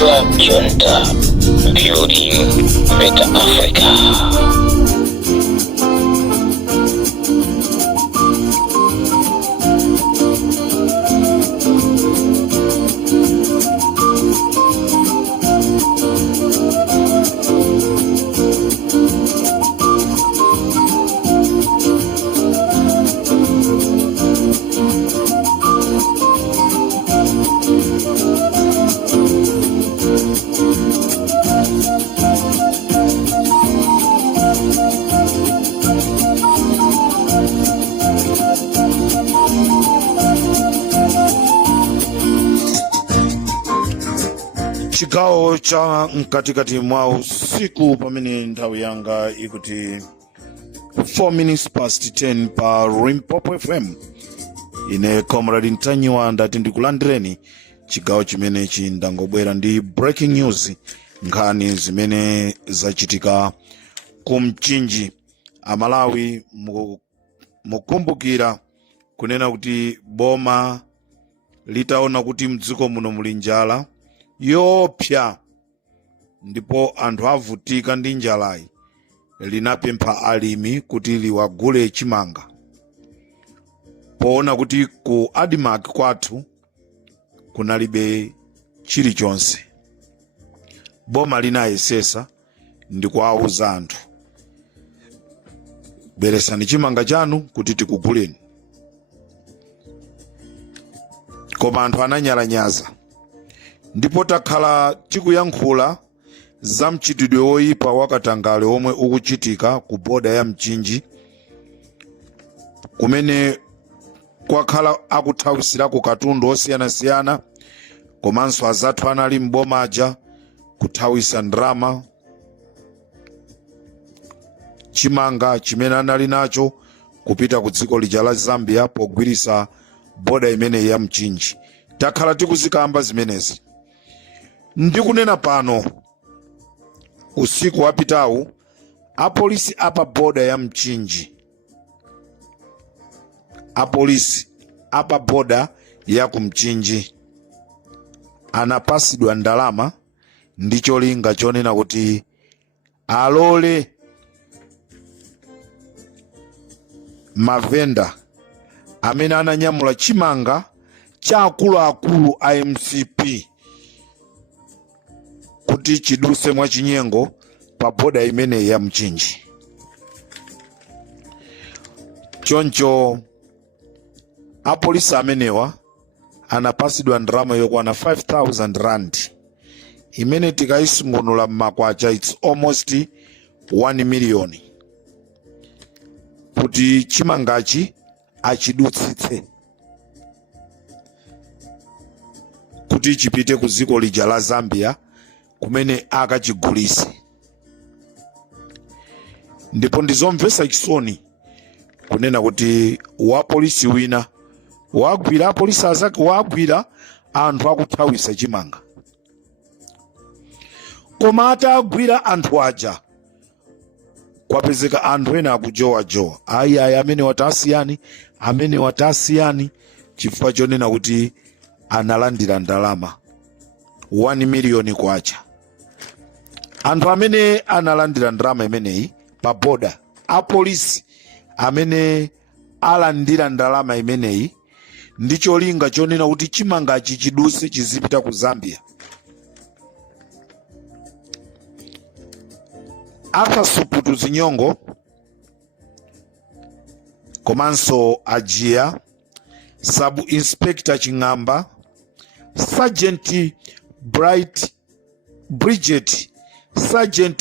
Club Junta, building better Africa. Chigawo cha mkatikati mwa usiku pamene nthawi yanga ikuti 4 minutes past 10 pa Limpopo FM. Ine Comrade Ntanyiwa ndati ndikulandireni chigawo chimenechi ndangobwera ndi breaking news, nkhani zimene zachitika kumchinji Amalawi. Mukumbukira kunena kuti boma litaona kuti mdziko muno muli njala yopya ndipo anthu avutika ndi njalayi, linapempha alimi kuti liwagule chimanga. Poona kuti ku Adimark kwathu kunalibe chilichonse, boma linayesesa ndi kuwauza anthu, beresani chimanga chanu kuti tikuguleni. Koma anthu ananyalanyaza, ndipo takhala tikuyankhula za mchitidwe woyipa wakatangale omwe ukuchitika ku boda ya mchinji, kumene kwakhala akuthawisirako katundu osiyanasiyana, komanso azathu anali mboma aja kuthawisa ndrama chimanga chimene anali nacho kupita ku dziko lija la Zambia pogwirisa boda imene ya mchinji. Takhala tikuzikamba zimenezi. Ndikunena pano usiku wapitawu apolisi apa boda ya mchinji, apolisi apa boda ya kumchinji anapasidwa ndalama ndi cholinga chonena kuti alole mavenda amene ananyamula chimanga cha akuluakulu a MCP kuti chiduse mwachinyengo pa boda imene ya mchinji. Choncho apolisi amenewa anapasidwa ndalama yokwana 5,000 rand, imene tikaisungunula m'makwacha it's almost 1 million, kuti chimangachi achidutsitse kuti chipite ku dziko lija la Zambia kumene akachigulise. Ndipo ndizomvesa chisoni kunena kuti wapolisi wina wagwira apolisi azake, wagwira anthu akuthawisa chimanga. Koma atagwira anthu aja kwapezeka anthu ena akujowajowa, ayi amene watasiyani, amene watasiyani, chifukwa chonena kuti analandira ndalama 1 million kwacha. Anthu amene analandira ndalama imeneyi pa boda, apolisi amene alandira ndalama imeneyi ndi cholinga chonena kuti chimangachi chiduse chizipita ku Zambia. Akasuputu Zinyongo komanso Ajia, Sub Inspector Chingamba, Sergeant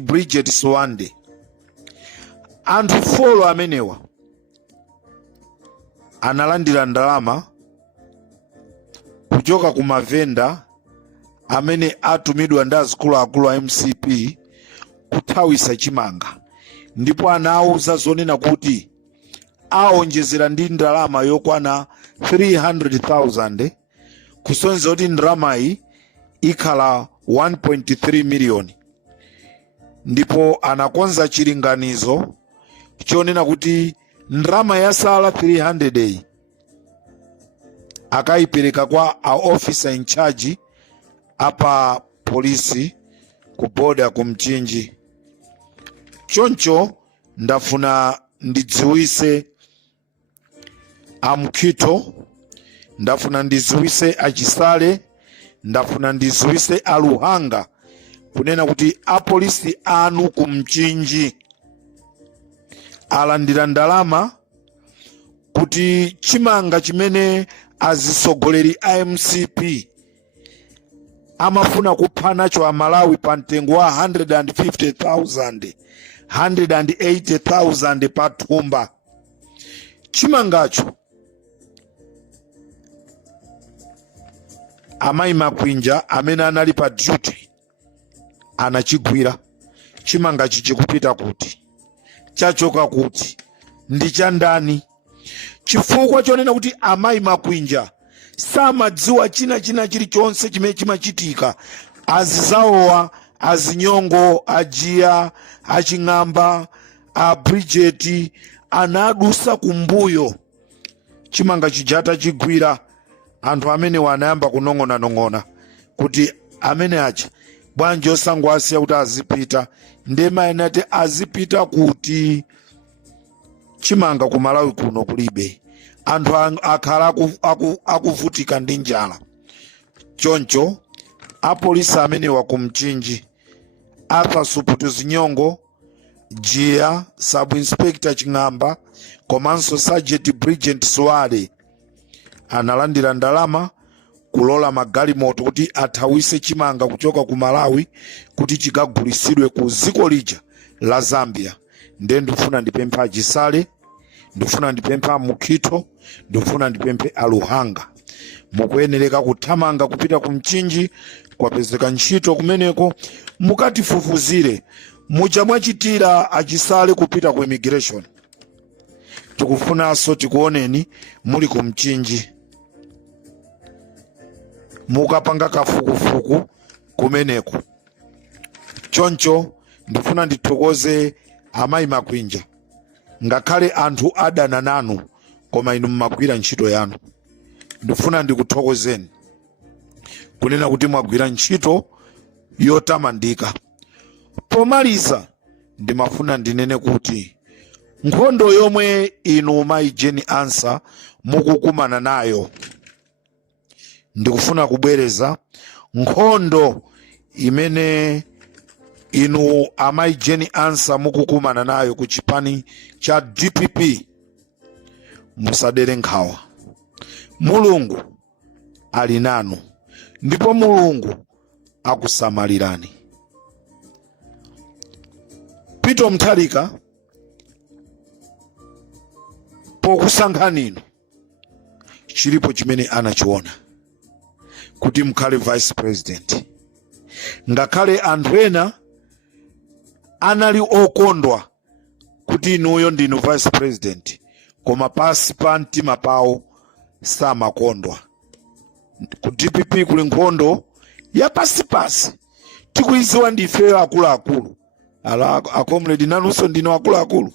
Bridget Swande, anthu folo amenewa analandira ndalama kuchoka ku mavenda amene atumidwa ndi akuluakulu a MCP kuthawisa chimanga, ndipo anauza zonena kuti aonjezera ndi ndalama yokwana 300,000 kusonyeza kuti ndalamayi ikhala 1.3 million. Ndipo anakonza chilinganizo chonena kuti ndalama yasala 300 akaipereka kwa a officer in charge apa polisi ku boda ku Mchinji. Choncho ndafuna ndidziwise Amkhito, ndafuna ndidziwise Achisale, ndafuna ndidziwise Aluhanga kunena kuti apolisi anu ku Mchinji alandira ndalama kuti chimanga chimene azisogoleri a MCP amafuna kupha nacho Amalawi pa mtengo wa 150,000 180,000 pa thumba. Chimangacho Amayi Makwinja amene anali pa duty anachigwira. Chimangachi chikupita kuti, chachoka kuti, ndi cha ndani? Chifukwa chonena kuti Amayi Makwinja samadziwa china chilichonse chimene chimachitika. Azizawowa, Azinyongo, Ajiya, Aching'amba, a Bridget anadusa kumbuyo. Chimanga chijata chigwira anthu amene wanayamba kunong'ona kuti amene acha bwanji osangwasiya kuti azipita. Ndema enati azipita kuti chimanga ku Malawi kuno kulibe. Anthu akhala akuvutika ndi njala. Choncho apolisi amene wa ku Mchinji, Arthur Suputu Zinyongo, Jiya, Sub Inspector Ching'amba, komanso Sergeant Bridget Swale analandira ndalama kulola magalimoto kuti athawise chimanga kuchoka ku Malawi kuti chikagulisidwe ku dziko lija la Zambia. Nde ndifuna ndipemphe Achisale, ndifuna ndipemphe Amkhito, ndifuna ndipemphe Aluhanga. Mukuyenereka kuthamanga kupita ku Mchinji, kwapezeka ntchito kumeneko, mukatifufuzire. Muja mwachitira Achisale kupita ku immigration. Tikufunanso tikuoneni muli ku Mchinji, mukapanga kafukufuku kumeneko. Choncho ndifuna ndithokoze Amayi Makwinja, ngakhale anthu adana nanu koma inu mmagwira ntchito yanu. Ndifuna ndikuthokozeni kunena kuti mwagwira ntchito yotamandika. Pomaliza ndimafuna ndinene kuti nkhondo yomwe inu Mayi Jeni Ansah mukukumana nayo, ndikufuna kubwereza nkhondo imene inu Amayi Jeni Ansah mukukumana nayo ku chipani cha DPP. Musadere nkhawa. Mulungu ali nanu ndipo Mulungu akusamalirani. Peter Mutharika pokusankhaninu chilipo chimene anachiona kuti mukhale vice president. Ngakhale anthu ena anali okondwa kuti inuyo ndinu vice president, koma pasi pa mtima pawo samakondwa. Ku DPP kuli nkhondo ya pasipasi, tikuiziwa ndife akuluakulu. Akomredi nanunso ndinu akuluakulu.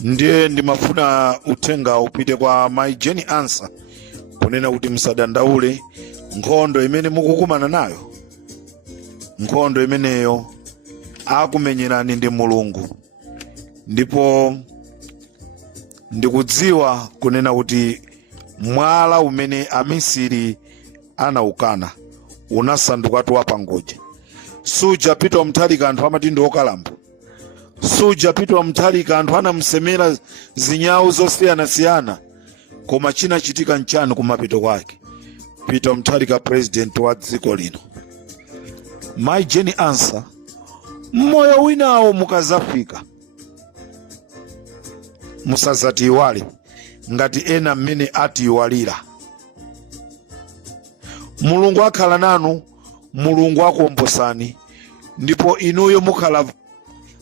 Ndiye ndimafuna uthenga upite kwa Mayi Jeni Ansah kunena kuti musadandaule. Nkhondo imene mukukumana nayo, nkhondo imeneyo akumenyerani ndi Mulungu. Ndipo ndikudziwa kunena kuti mwala umene amisiri anaukana unasandukatu wapangoja. Suja Peter Mutharika anthu amati ndi okalamba. Suja Peter Mutharika anthu anamsemera zinyawu zosiyanasiyana, koma chinachitika nchanu kumapito kwake. Peter Mutharika president wa dziko lino. Mayi Jeni Ansah mmoyo winawo mukazafika musazati iwale ngati ena mmene ati iwalira. Mulungu akhala nanu, Mulungu akuombosani, ndipo inuyo mukhala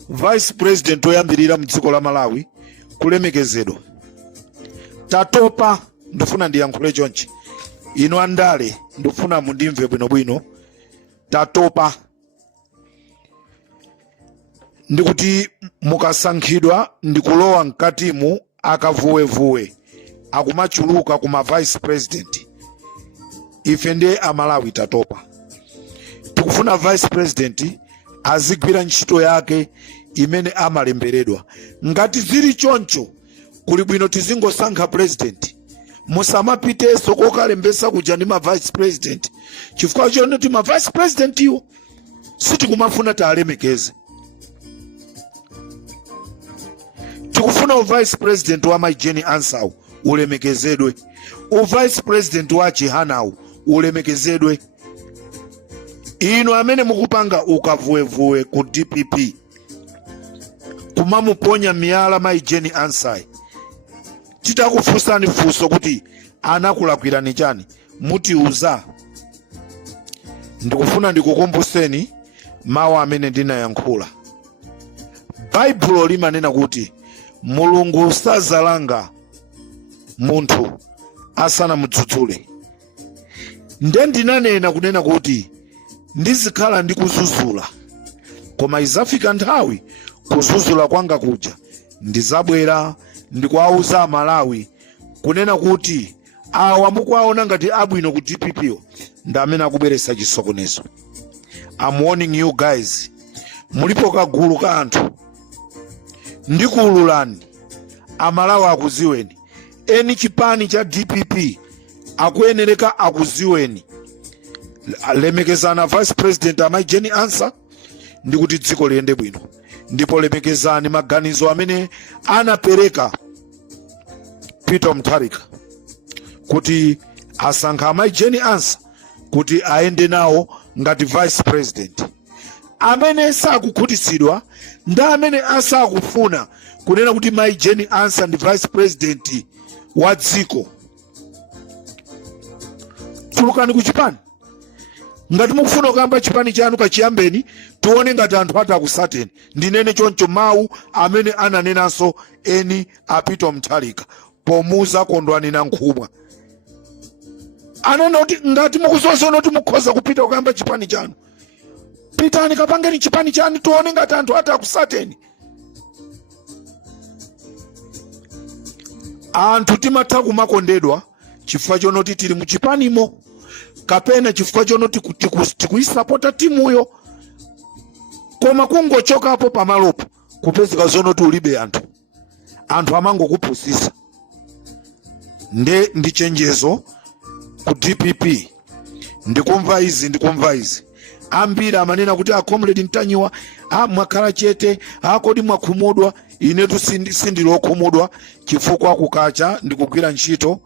vice president oyambirira mdziko la Malawi kulemekezedwa. Tatopa ndifuna ndiyankhule chonchi. Ino andale ndifuna mundimve bwinobwino. Tatopa ndikuti mukasankhidwa ndikulowa mkatimu akavuwevuwe akumachuluka kuma vice president. Ife ndiye Amalawi tatopa. Tikufuna vice president azigwira ntchito yake imene amalemberedwa. Ngati zili choncho kuli bwino tizingosankha president. Musamapiteso kokalembesa kuja ndi ma vice president. Chifukwa chonoti ma vice president iwo sitikumafuna talemekeze. Tikufuna vice president wa Maijeni Ansau ulemekezedwe. Vice president wa Chihanau ulemekezedwe. Ino amene mukupanga ukavuwevuwe ku DPP kumamuponya miyala Maijeni Ansai, titakufusani fuso kuti anakulakwirani chani mutiuza. Ndikufuna ndikukumbuseni mawu amene ndinayankhula. Baibulo limanena kuti Mulungu sazalanga munthu asana mudzudzule. Ndinanena kunena kuti ndizikhala ndikuzuzula, koma izafika nthawi kuzuzula kwanga kuja ndizabwera ndikuwauza Malawi kunena kuti awa mukwaona ngati abwino ku DPP ndi amene akubweretsa chisokonezo. I'm warning you guys. Mulipo kagulu ka anthu ndikuululani, Amalawi akuziweni. Eni chipani cha DPP akuyenereka akuziweni. Lemekezana vice president Maijeni Ansa ndikuti dziko liyende bwino. Ndipo lemekezani maganizo amene anapereka Peter Mutharika kuti asankha Maijeni Ansa kuti aende nawo ngati vice president. Amene sakukhutitsidwa ndi amene asakufuna kunena kuti Maijeni Ansa ndi vice president wa dziko. Tulukani ku chipani. Ngati mukufuna kukamba chipani chanu kachiyambeni tuone ngati anthu atakusateni. Ndinene choncho mawu amene ananenanso eni a Peter Mutharika pomuza Kondwani na Nkhumwa. Anena kuti ngati mukuzozona kuti mukhoza kupita kukamba chipani chanu, pitani kapangeni chipani chanu tuone ngati anthu atakusateni. Anthu timatha kumakondedwa chifukwa chonoti tili muchipanimo, kapena chifukwa chonoti tikuyisapota timuyo, koma kungochokapo pamalopo kupezeka zonoti ulibe anthu amangokuphunzitsa. Ndi chenjezo ku DPP. Ndikumva izi ambiri amanena kuti Comrade Mtanyiwa mwakhala chete, kodi mwakhumudwa. Inetu sindilo okhumudwa chifukwa kukacha ndikugwira ntchito,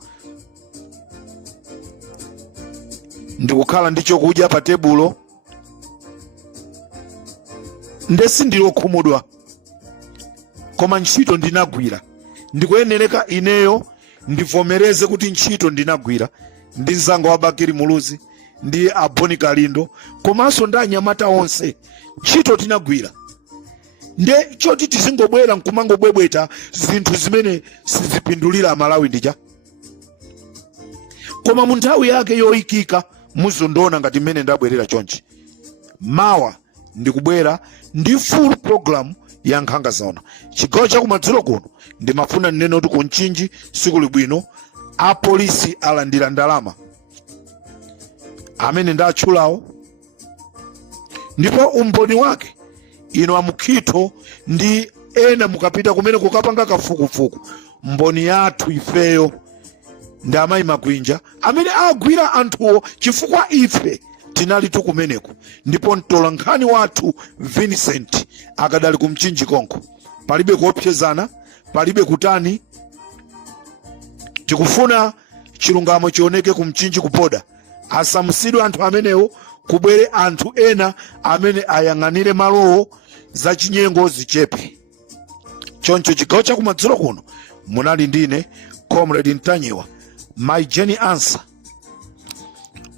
ndikukhala ndicho kudya pa tebulo. Sindilo okhumudwa, koma ntchito ndinagwira. Ndikuyenereka ineyo ndivomereze kuti ntchito ndinagwira ndi mzanga wa Bakiri Muluzi ndi Aboni Kalindo komanso ndi anyamata onse. Ntchito tinagwira. Choti tizingobwera nkumangobwebweta zinthu zimene sizipindulira Amalawi ndija. Koma mu nthawi yake yoyikika muzondona ngati mmene ndabwerera chonchi. Mawa ndikubwera ndi full program ya nkhanga zaona. Chigawo cha kumadzulo kuno ndimafuna nnene kuti kunchinji sikuli bwino apolisi alandira ndalama amene ndatchulawo, ndipo umboni wake ino amukhito ndi ena mukapita kumene kukapanga kafukufuku. Mboni yathu ifeyo ndi amayi Magwinja amene agwira anthuwo chifukwa ife tinali tukumeneko. Ndipo mtolankhani wathu Vincent akadali kumchinji konko, palibe kuopsezana, palibe kutani. Tikufuna chilungamo chioneke kumchinji kupoda. Asamusidwe anthu amenewo, kubwere anthu ena amene ayang'anire malowo za chinyengo zichepe. Choncho chigawo cha kumadzulo kuno munali ndine Comrade Mtanyiwa, Maijeni Ansa.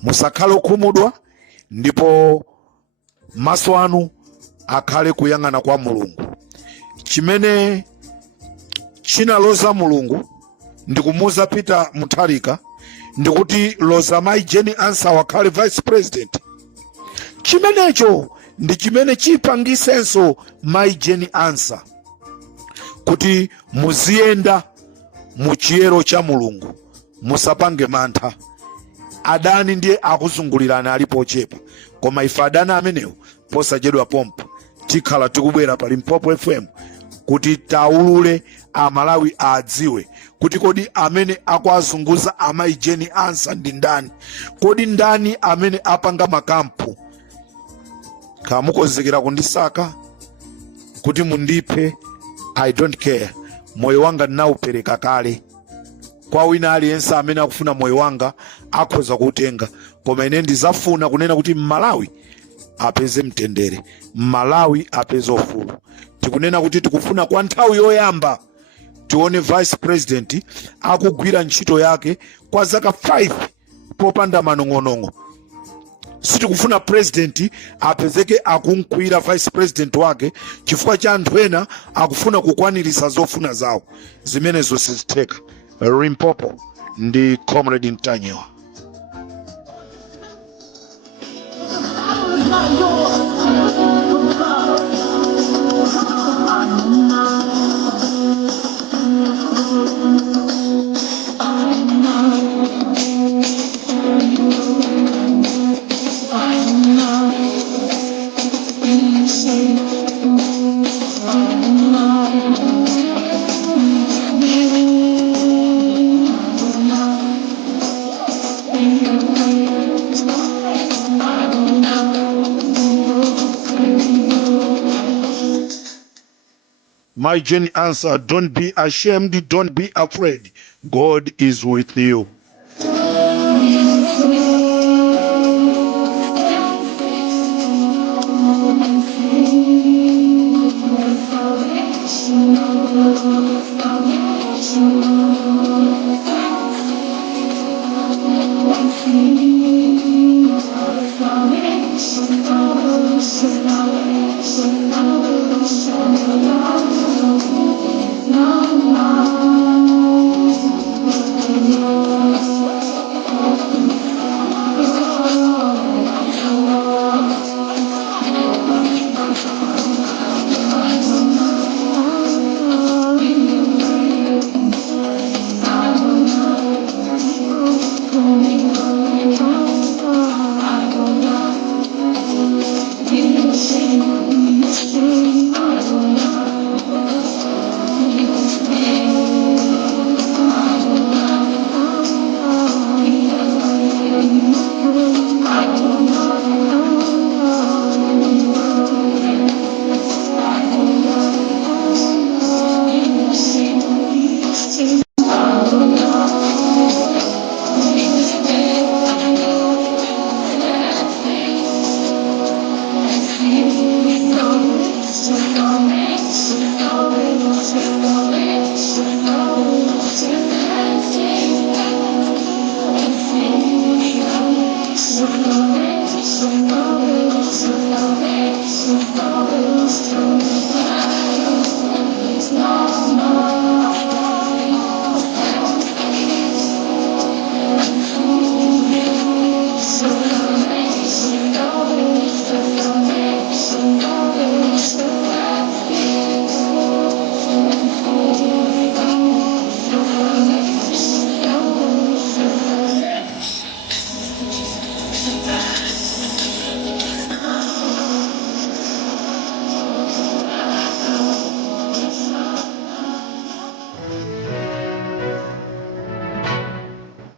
Musakhale okhumudwa, ndipo maso anu akhale kuyang'ana kwa mulungu. Chimene chinaloza mulungu ndikumuza Peter Mutharika ndikuti loza mai Jeni Ansah wakhale vice president. Chimenecho ndi chimene chipangisenso mai Jeni Ansah kuti muziyenda mu chiyero cha mulungu, musapange mantha. Adani ndiye akuzungulirana alipo ochepa, koma ife adani amenewo posachedwa pompa tikhala tikubwera pa Limpopo FM kuti taulule Amalawi adziwe kuti kodi amene akuazunguza amayi Jeni Ansah ndi ndani, kodi ndani amene apanga makampu. Kamukonzekera kundisaka kuti mundiphe, I don't care. Moyo wanga ndinawupereka kale kwa wina aliyense amene akufuna moyo wanga akhoza kuutenga, koma ine ndizafuna kunena kuti Malawi apeze mtendere, Malawi apeze ufulu. Tikunena kuti tikufuna kwa nthawi yoyamba tione vice president akugwira ntchito yake kwa zaka 5 popanda manong'onong'o. Sitikufuna president apezeke akunkwira vice president wake chifukwa cha anthu ena akufuna kukwanirisa zofuna zawo. Zimenezo sizitheka. Limpopo ndi Comrade Mtanyiwa. My Jeni Ansah, don't be ashamed, don't be afraid. God is with you.